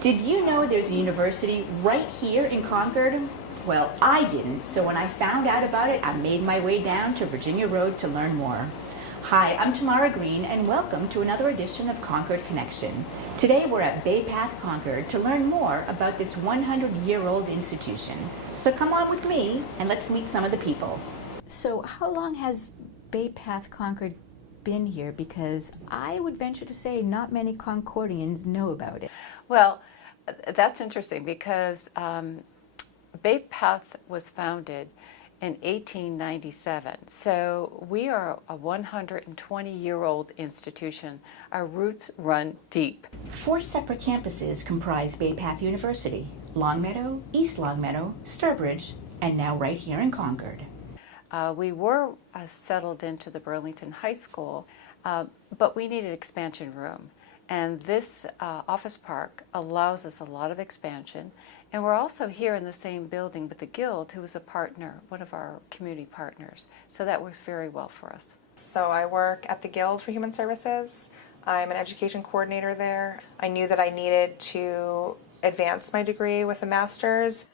Did you know there's a university right here in Concord? Well, I didn't, so when I found out about it, I made my way down to Virginia Road to learn more. Hi, I'm Tamarah Green, and welcome to another edition of Concord Connection. Today we're at Bay Path, Concord to learn more about this 100-year-old institution. So come on with me, and let's meet some of the people. So how long has Bay Path, Concord been here? Because I would venture to say not many Concordians know about it. Well, that's interesting because Bay Path was founded in 1897. So we are a 120-year-old institution. Our roots run deep. 4 separate campuses comprise Bay Path University: Longmeadow, East Longmeadow, Sturbridge, and now right here in Concord. We were settled into the Burlington High School, but we needed expansion room. And this office park allows us a lot of expansion. And we're also here in the same building with the Guild, who is a partner, one of our community partners. So that works very well for us. So I work at the Guild for Human Services. I'm an education coordinator there. I knew that I needed to advance my degree with a master's.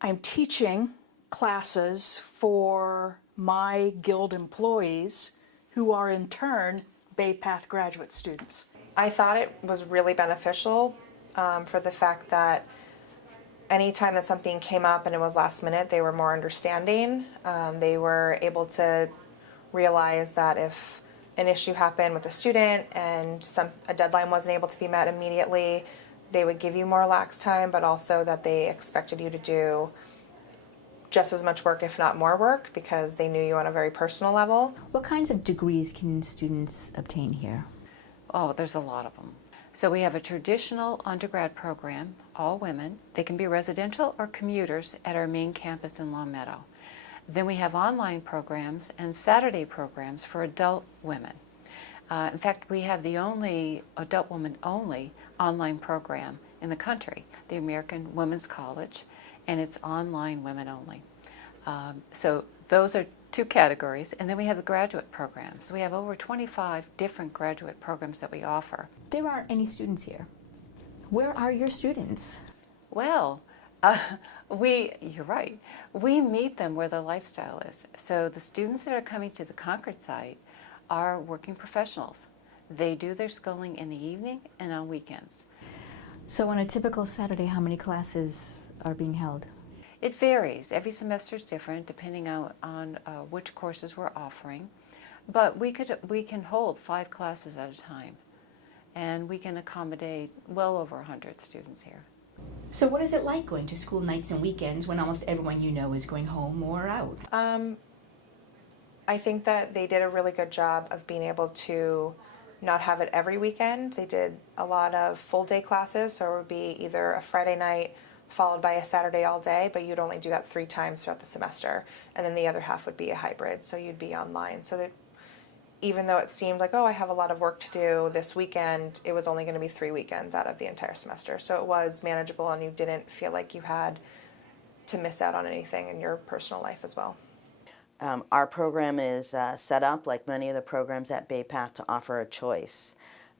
I'm teaching classes for my Guild employees who are in turn Bay Path graduate students. I thought it was really beneficial for the fact that anytime that something came up and it was last minute, they were more understanding. They were able to realize that if an issue happened with a student and a deadline wasn't able to be met immediately, they would give you more lax time, but also that they expected you to do just as much work, if not more work, because they knew you on a very personal level. What kinds of degrees can students obtain here? Oh, there's a lot of them. So we have a traditional undergrad program, all women. They can be residential or commuters at our main campus in Longmeadow. Then we have online programs and Saturday programs for adult women. In fact, we have the only adult woman only online program in the country, the American Women's College, and it's online women only. So those are 2 categories, and then we have the graduate programs. We have over 25 different graduate programs that we offer. There aren't any students here. Where are your students? Well, you're right. We meet them where their lifestyle is. So the students that are coming to the Concord site are working professionals. They do their schooling in the evening and on weekends. So on a typical Saturday, how many classes are being held? It varies. Every semester is different depending on which courses we're offering. But we can hold 5 classes at a time. And we can accommodate well over 100 students here. So what is it like going to school nights and weekends when almost everyone you know is going home or out? I think that they did a really good job of being able to not have it every weekend. They did a lot of full day classes, so it would be either a Friday night followed by a Saturday all day, but you'd only do that 3 times throughout the semester. And then the other half would be a hybrid, so you'd be online. So that even though it seemed like, oh, I have a lot of work to do this weekend, it was only going to be 3 weekends out of the entire semester. So it was manageable, and you didn't feel like you had to miss out on anything in your personal life as well. Our program is set up, like many of the programs at Bay Path, to offer a choice.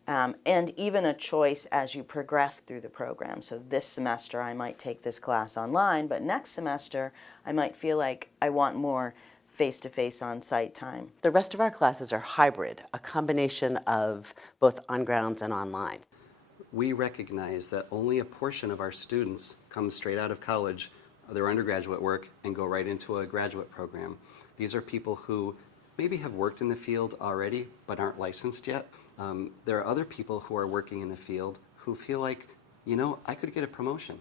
And even a choice as you progress through the program. So this semester I might take this class online, but next semester I might feel like I want more face-to-face on-site time. The rest of our classes are hybrid, a combination of both on-grounds and online. We recognize that only a portion of our students come straight out of college, their undergraduate work, and go right into a graduate program. These are people who maybe have worked in the field already but aren't licensed yet. There are other people who are working in the field who feel like, you know, I could get a promotion,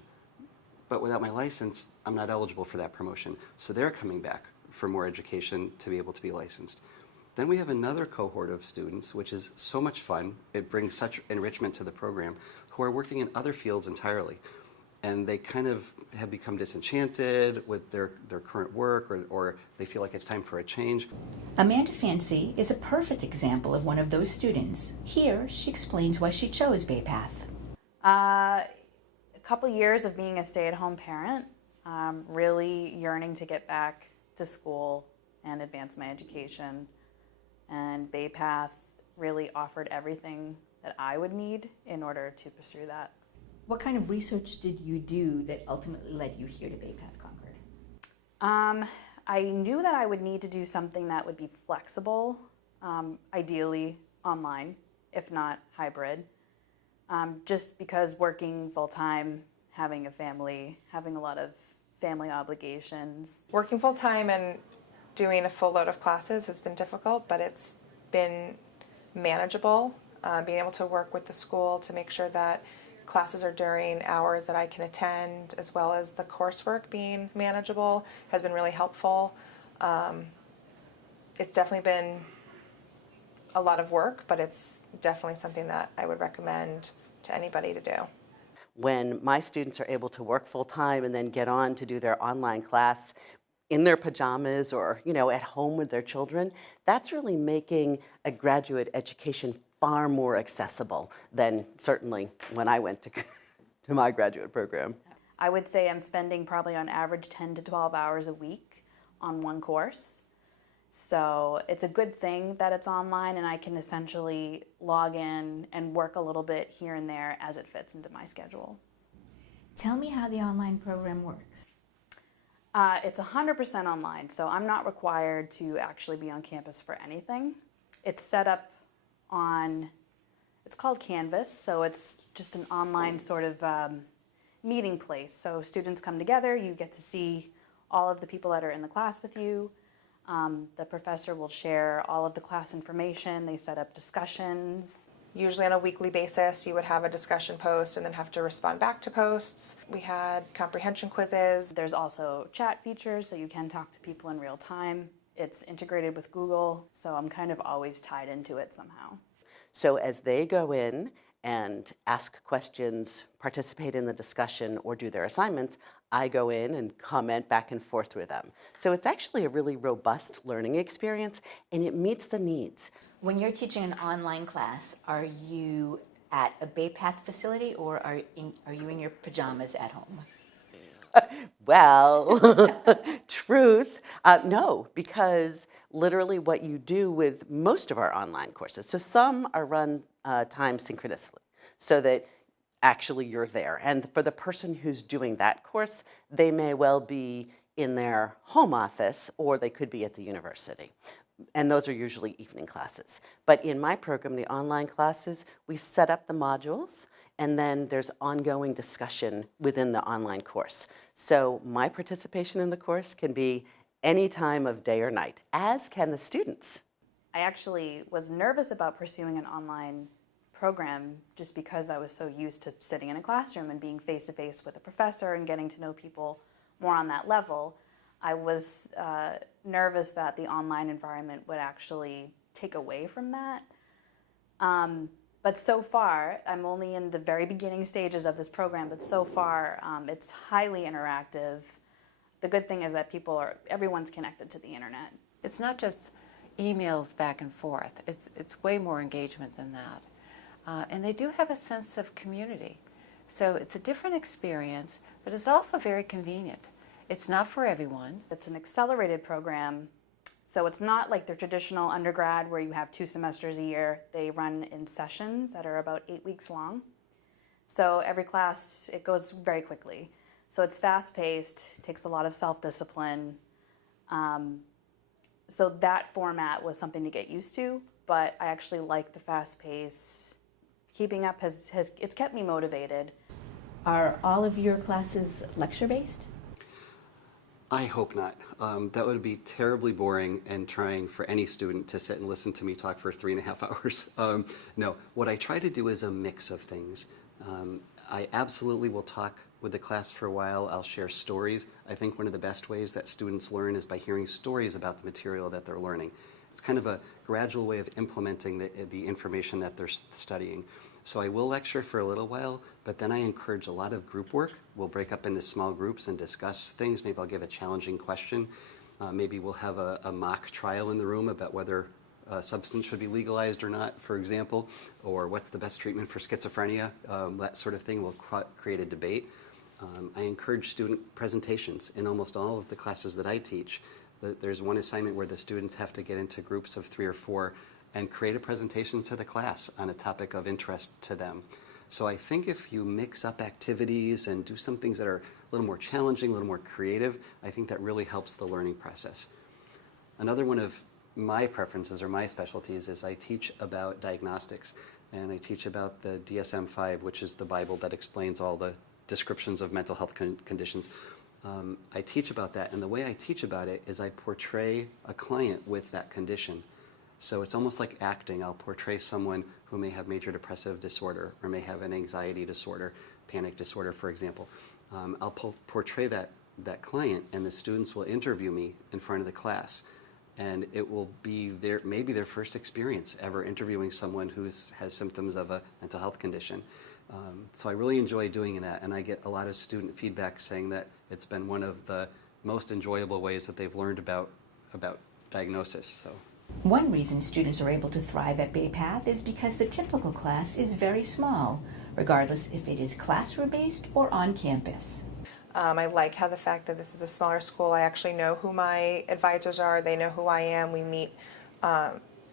but without my license, I'm not eligible for that promotion. So they're coming back for more education to be able to be licensed. Then we have another cohort of students, which is so much fun, it brings such enrichment to the program, who are working in other fields entirely. And they kind of have become disenchanted with their current work, or they feel like it's time for a change. Amanda Fancy is a perfect example of one of those students. Here, she explains why she chose Bay Path. A couple years of being a stay-at-home parent, really yearning to get back to school and advance my education. And Bay Path really offered everything that I would need in order to pursue that. What kind of research did you do that ultimately led you here to Bay Path Concord? I knew that I would need to do something that would be flexible, ideally online, if not hybrid, just because working full-time, having a family, having a lot of family obligations. Working full-time and doing a full load of classes has been difficult, but it's been manageable. Being able to work with the school to make sure that classes are during hours that I can attend, as well as the coursework being manageable, has been really helpful. It's definitely been a lot of work, but it's definitely something that I would recommend to anybody to do. When my students are able to work full-time and then get on to do their online class in their pajamas or, at home with their children, that's really making a graduate education far more accessible than certainly when I went to my graduate program. I would say I'm spending probably on average 10 to 12 hours a week on one course. So it's a good thing that it's online and I can essentially log in and work a little bit here and there as it fits into my schedule. Tell me how the online program works. It's 100% online, so I'm not required to actually be on campus for anything. It's set up on, it's called Canvas, so it's just an online sort of meeting place. So students come together, you get to see all of the people that are in the class with you. The professor will share all of the class information, they set up discussions. Usually on a weekly basis, you would have a discussion post and then have to respond back to posts. We had comprehension quizzes. There's also chat features, so you can talk to people in real time. It's integrated with Google, so I'm kind of always tied into it somehow. So as they go in and ask questions, participate in the discussion, or do their assignments, I go in and comment back and forth with them. So it's actually a really robust learning experience, and it meets the needs. When you're teaching an online class, are you at a Bay Path facility or are you in your pajamas at home? Well, truth, no, because literally what you do with most of our online courses, so some are run time synchronously, so that actually you're there. And for the person who's doing that course, they may well be in their home office or they could be at the university. And those are usually evening classes. But in my program, the online classes, we set up the modules and then there's ongoing discussion within the online course. So my participation in the course can be any time of day or night, as can the students. I actually was nervous about pursuing an online program just because I was so used to sitting in a classroom and being face-to-face with a professor and getting to know people more on that level. I was nervous that the online environment would actually take away from that. But so far, I'm only in the very beginning stages of this program, but so far it's highly interactive. The good thing is that everyone's connected to the internet. It's not just emails back and forth. It's way more engagement than that. And they do have a sense of community. So it's a different experience, but it's also very convenient. It's not for everyone. It's an accelerated program, so it's not like the traditional undergrad where you have 2 semesters a year. They run in sessions that are about 8 weeks long. So every class, it goes very quickly. So it's fast-paced, takes a lot of self-discipline. So that format was something to get used to, but I actually like the fast pace. Keeping up it's kept me motivated. Are all of your classes lecture-based? I hope not. That would be terribly boring and trying for any student to sit and listen to me talk for 3.5 hours. No, what I try to do is a mix of things. I absolutely will talk with the class for a while. I'll share stories. I think one of the best ways that students learn is by hearing stories about the material that they're learning. It's kind of a gradual way of implementing the information that they're studying. So I will lecture for a little while, but then I encourage a lot of group work. We'll break up into small groups and discuss things. Maybe I'll give a challenging question. Maybe we'll have a mock trial in the room about whether a substance should be legalized or not, for example, or what's the best treatment for schizophrenia. That sort of thing will create a debate. I encourage student presentations in almost all of the classes that I teach. There's one assignment where the students have to get into groups of 3 or 4 and create a presentation to the class on a topic of interest to them. So I think if you mix up activities and do some things that are a little more challenging, a little more creative, I think that really helps the learning process. Another one of my preferences or my specialties is I teach about diagnostics, and I teach about the DSM-5, which is the Bible that explains all the descriptions of mental health conditions. I teach about that, and the way I teach about it is I portray a client with that condition. So it's almost like acting. I'll portray someone who may have major depressive disorder or may have an anxiety disorder, panic disorder, for example. I'll portray that client, and the students will interview me in front of the class. And it will be maybe their first experience ever interviewing someone who has symptoms of a mental health condition. So I really enjoy doing that, and I get a lot of student feedback saying that it's been one of the most enjoyable ways that they've learned about diagnosis. So. One reason students are able to thrive at Bay Path is because the typical class is very small, regardless if it is classroom-based or on campus. I like how the fact that this is a smaller school, I actually know who my advisors are, they know who I am, we meet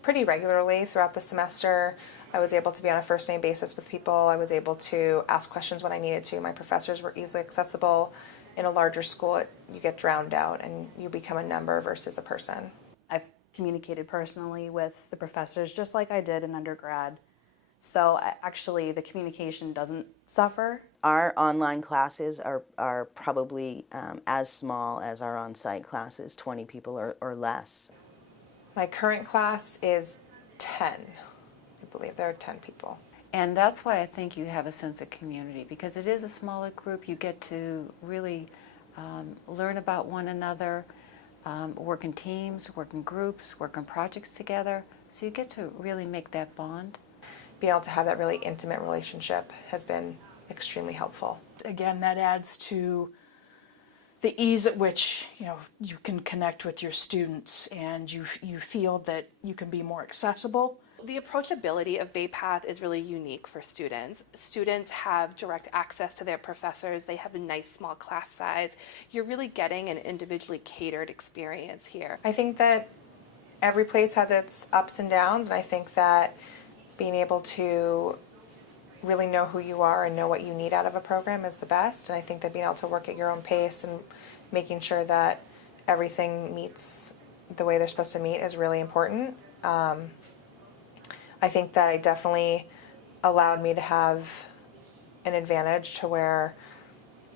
pretty regularly throughout the semester. I was able to be on a first name basis with people, I was able to ask questions when I needed to, my professors were easily accessible. In a larger school, you get drowned out and you become a number versus a person. I've communicated personally with the professors just like I did in undergrad. So actually the communication doesn't suffer. Our online classes are probably as small as our on-site classes, 20 people or less. My current class is 10. I believe there are 10 people. And that's why I think you have a sense of community, because it is a smaller group. You get to really learn about one another, work in teams, work in groups, work on projects together. So you get to really make that bond. Being able to have that really intimate relationship has been extremely helpful. Again, that adds to the ease at which you can connect with your students, and you feel that you can be more accessible. The approachability of Bay Path is really unique for students. Students have direct access to their professors. They have a nice small class size. You're really getting an individually catered experience here. I think that every place has its ups and downs, and I think that being able to really know who you are and know what you need out of a program is the best. And I think that being able to work at your own pace and making sure that everything meets the way they're supposed to meet is really important. I think that it definitely allowed me to have an advantage to where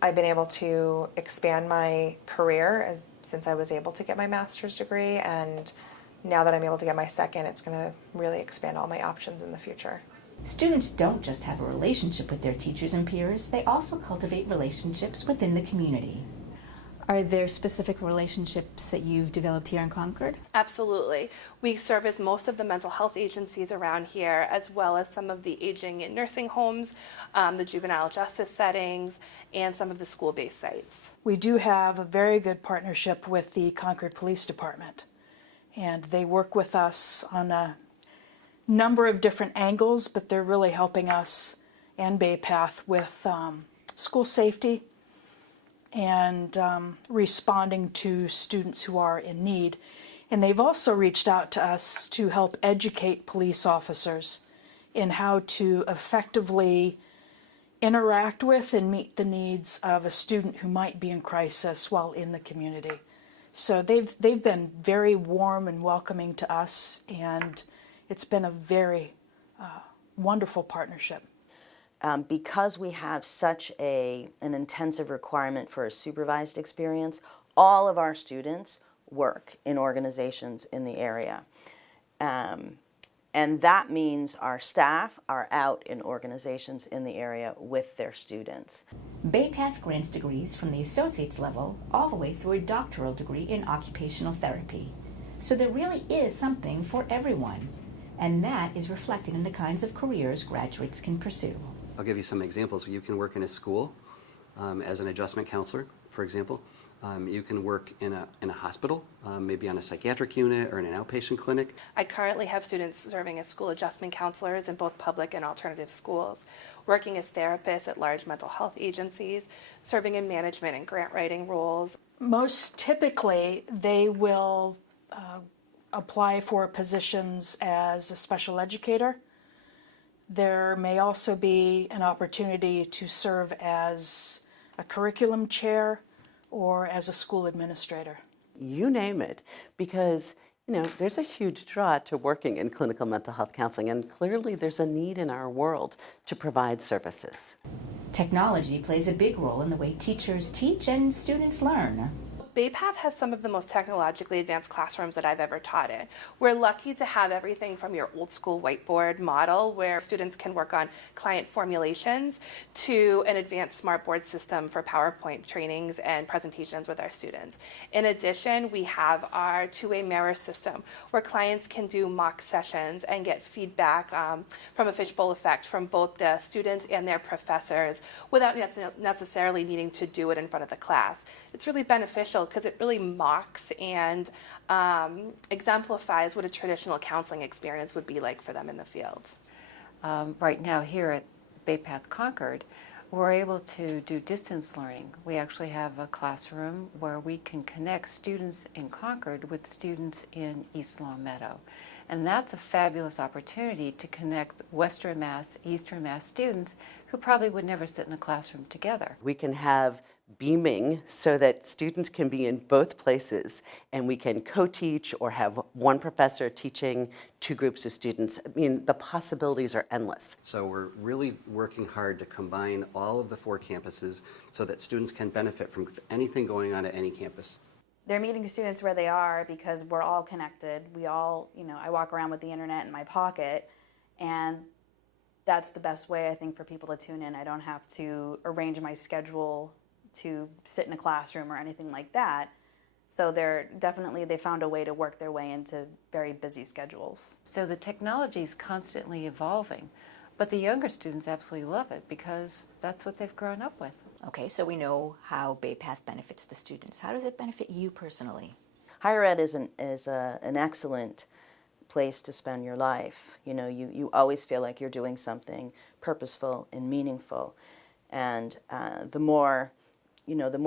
I've been able to expand my career since I was able to get my master's degree, and now that I'm able to get my second, it's going to really expand all my options in the future. Students don't just have a relationship with their teachers and peers, they also cultivate relationships within the community. Are there specific relationships that you've developed here in Concord? Absolutely. We service most of the mental health agencies around here, as well as some of the aging and nursing homes, the juvenile justice settings, and some of the school-based sites. We do have a very good partnership with the Concord Police Department, and they work with us on a number of different angles, but they're really helping us and Bay Path with school safety and responding to students who are in need. And they've also reached out to us to help educate police officers in how to effectively interact with and meet the needs of a student who might be in crisis while in the community. So they've been very warm and welcoming to us, and it's been a very wonderful partnership. Because we have such an intensive requirement for a supervised experience, all of our students work in organizations in the area. And that means our staff are out in organizations in the area with their students. Bay Path grants degrees from the associate's level all the way through a doctoral degree in occupational therapy. So there really is something for everyone, and that is reflected in the kinds of careers graduates can pursue. I'll give you some examples. You can work in a school as an adjustment counselor, for example. You can work in a hospital, maybe on a psychiatric unit or in an outpatient clinic. I currently have students serving as school adjustment counselors in both public and alternative schools, working as therapists at large mental health agencies, serving in management and grant writing roles. Most typically, they will apply for positions as a special educator. There may also be an opportunity to serve as a curriculum chair or as a school administrator. You name it, because there's a huge draw to working in clinical mental health counseling, and clearly there's a need in our world to provide services. Technology plays a big role in the way teachers teach and students learn. Bay Path has some of the most technologically advanced classrooms that I've ever taught in. We're lucky to have everything from your old school whiteboard model where students can work on client formulations to an advanced smartboard system for PowerPoint trainings and presentations with our students. In addition, we have our two-way mirror system where clients can do mock sessions and get feedback from a fishbowl effect from both the students and their professors without necessarily needing to do it in front of the class. It's really beneficial because it really mocks and exemplifies what a traditional counseling experience would be like for them in the field. Right now here at Bay Path Concord, we're able to do distance learning. We actually have a classroom where we can connect students in Concord with students in East Long Meadow. And that's a fabulous opportunity to connect Western Mass, Eastern Mass students who probably would never sit in a classroom together. We can have beaming so that students can be in both places, and we can co-teach or have one professor teaching two groups of students. I mean, the possibilities are endless. So we're really working hard to combine all of the 4 campuses so that students can benefit from anything going on at any campus. They're meeting students where they are because we're all connected. We all, I walk around with the internet in my pocket, and that's the best way, I think, for people to tune in. I don't have to arrange my schedule to sit in a classroom or anything like that. So they found a way to work their way into very busy schedules. So the technology is constantly evolving, but the younger students absolutely love it because that's what they've grown up with. Okay, so we know how Bay Path benefits the students. How does it benefit you personally? Higher ed is an excellent place to spend your life. You always feel like you're doing something purposeful and meaningful. And the more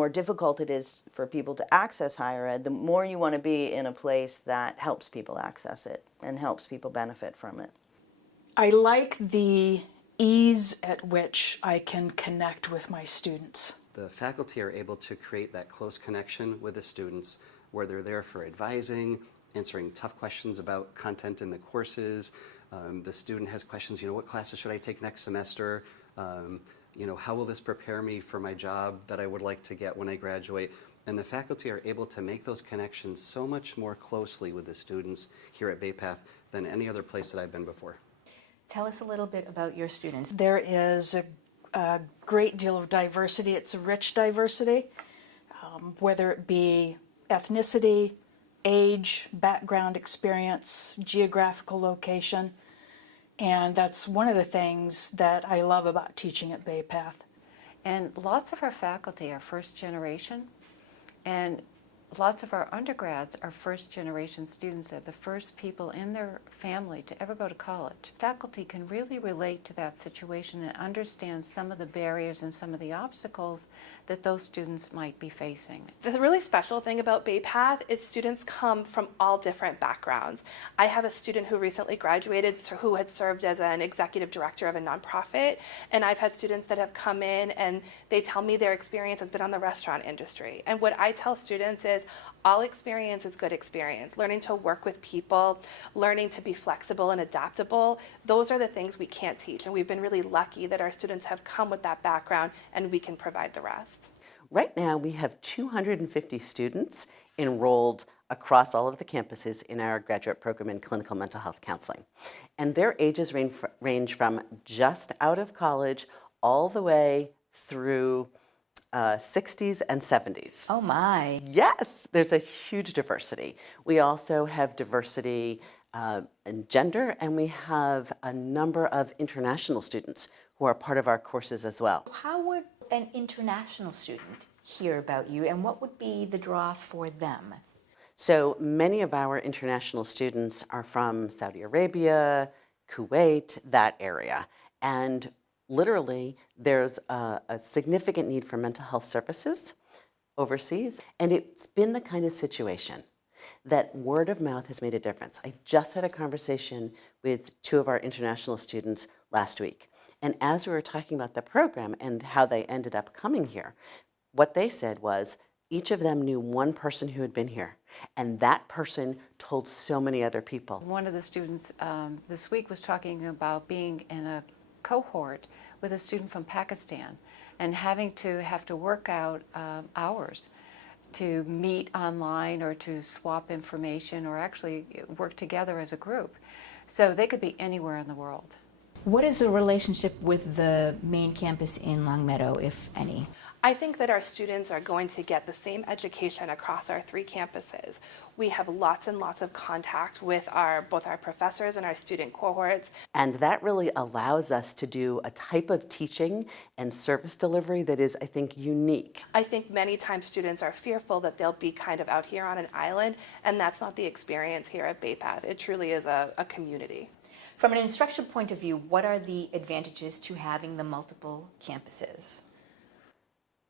difficult it is for people to access higher ed, the more you want to be in a place that helps people access it and helps people benefit from it. I like the ease at which I can connect with my students. The faculty are able to create that close connection with the students where they're there for advising, answering tough questions about content in the courses. The student has questions, what classes should I take next semester? How will this prepare me for my job that I would like to get when I graduate? And the faculty are able to make those connections so much more closely with the students here at Bay Path than any other place that I've been before. Tell us a little bit about your students. There is a great deal of diversity. It's a rich diversity, whether it be ethnicity, age, background experience, geographical location. And that's one of the things that I love about teaching at Bay Path. And lots of our faculty are first generation, and lots of our undergrads are first generation students. They're the first people in their family to ever go to college. Faculty can really relate to that situation and understand some of the barriers and some of the obstacles that those students might be facing. The really special thing about Bay Path is students come from all different backgrounds. I have a student who recently graduated who had served as an executive director of a nonprofit, and I've had students that have come in and they tell me their experience has been on the restaurant industry. And what I tell students is all experience is good experience. Learning to work with people, learning to be flexible and adaptable, those are the things we can't teach. And we've been really lucky that our students have come with that background and we can provide the rest. Right now, we have 250 students enrolled across all of the campuses in our graduate program in clinical mental health counseling. And their ages range from just out of college all the way through 60s and 70s. Oh my. Yes, there's a huge diversity. We also have diversity in gender, and we have a number of international students who are part of our courses as well. How would an international student hear about you, and what would be the draw for them? So many of our international students are from Saudi Arabia, Kuwait, that area. And literally, there's a significant need for mental health services overseas. And it's been the kind of situation that word of mouth has made a difference. I just had a conversation with two of our international students last week. And as we were talking about the program and how they ended up coming here, what they said was each of them knew one person who had been here, and that person told so many other people. One of the students this week was talking about being in a cohort with a student from Pakistan and having to work out hours to meet online or to swap information or actually work together as a group. So they could be anywhere in the world. What is the relationship with the main campus in Longmeadow, if any? I think that our students are going to get the same education across our 3 campuses. We have lots and lots of contact with both our professors and our student cohorts. And that really allows us to do a type of teaching and service delivery that is, I think, unique. I think many times students are fearful that they'll be kind of out here on an island, and that's not the experience here at Bay Path. It truly is a community. From an instruction point of view, what are the advantages to having the multiple campuses?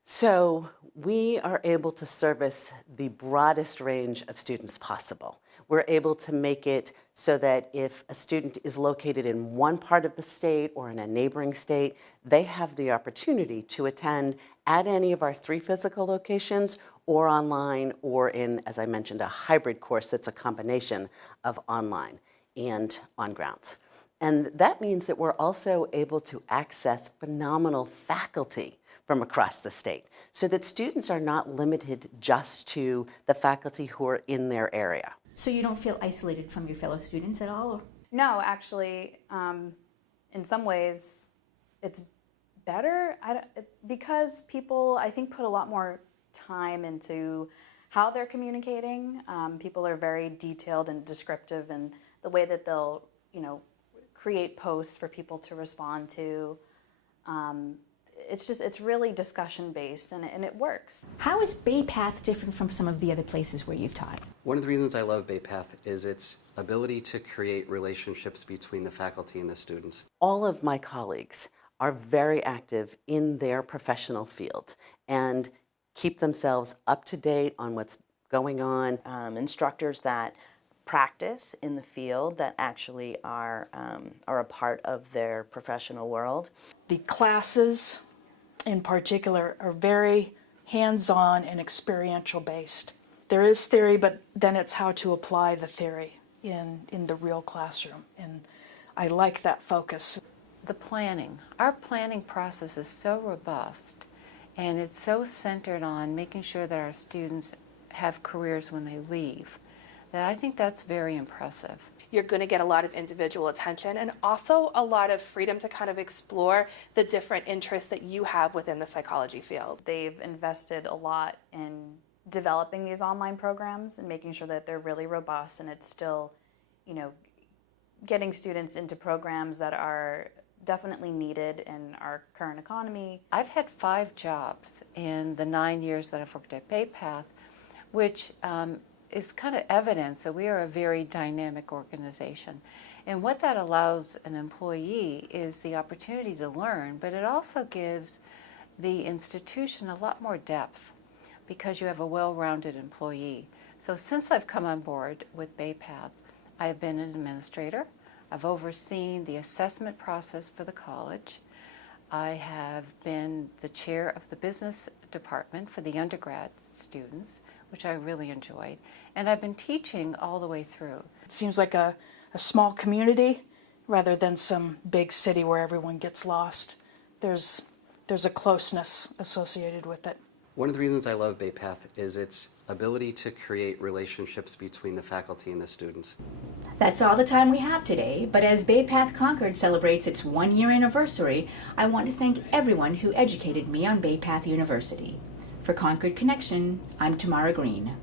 So we are able to service the broadest range of students possible. We're able to make it so that if a student is located in one part of the state or in a neighboring state, they have the opportunity to attend at any of our 3 physical locations or online or in, as I mentioned, a hybrid course that's a combination of online and on grounds. And that means that we're also able to access phenomenal faculty from across the state, so that students are not limited just to the faculty who are in their area. So you don't feel isolated from your fellow students at all? Or? No, actually, in some ways, it's better because people, I think, put a lot more time into how they're communicating. People are very detailed and descriptive in the way that they'll, create posts for people to respond to. It's really discussion based and it works. How is Bay Path different from some of the other places where you've taught? One of the reasons I love Bay Path is its ability to create relationships between the faculty and the students. All of my colleagues are very active in their professional field and keep themselves up to date on what's going on. Instructors that practice in the field that actually are a part of their professional world. The classes in particular are very hands-on and experiential based. There is theory, but then it's how to apply the theory in the real classroom. And I like that focus. The planning. Our planning process is so robust and it's so centered on making sure that our students have careers when they leave that I think that's very impressive. You're going to get a lot of individual attention and also a lot of freedom to kind of explore the different interests that you have within the psychology field. They've invested a lot in developing these online programs and making sure that they're really robust, and it's still, getting students into programs that are definitely needed in our current economy. I've had 5 jobs in the 9 years that I've worked at Bay Path, which is kind of evidence that we are a very dynamic organization. And what that allows an employee is the opportunity to learn, but it also gives the institution a lot more depth because you have a well-rounded employee. So since I've come on board with Bay Path, I have been an administrator. I've overseen the assessment process for the college. I have been the chair of the business department for the undergrad students, which I really enjoyed. And I've been teaching all the way through. It seems like a small community rather than some big city where everyone gets lost. There's a closeness associated with it. One of the reasons I love Bay Path is its ability to create relationships between the faculty and the students. That's all the time we have today, but as Bay Path Concord celebrates its 1-year anniversary, I want to thank everyone who educated me on Bay Path University. For Concord Connection, I'm Tamarah Green.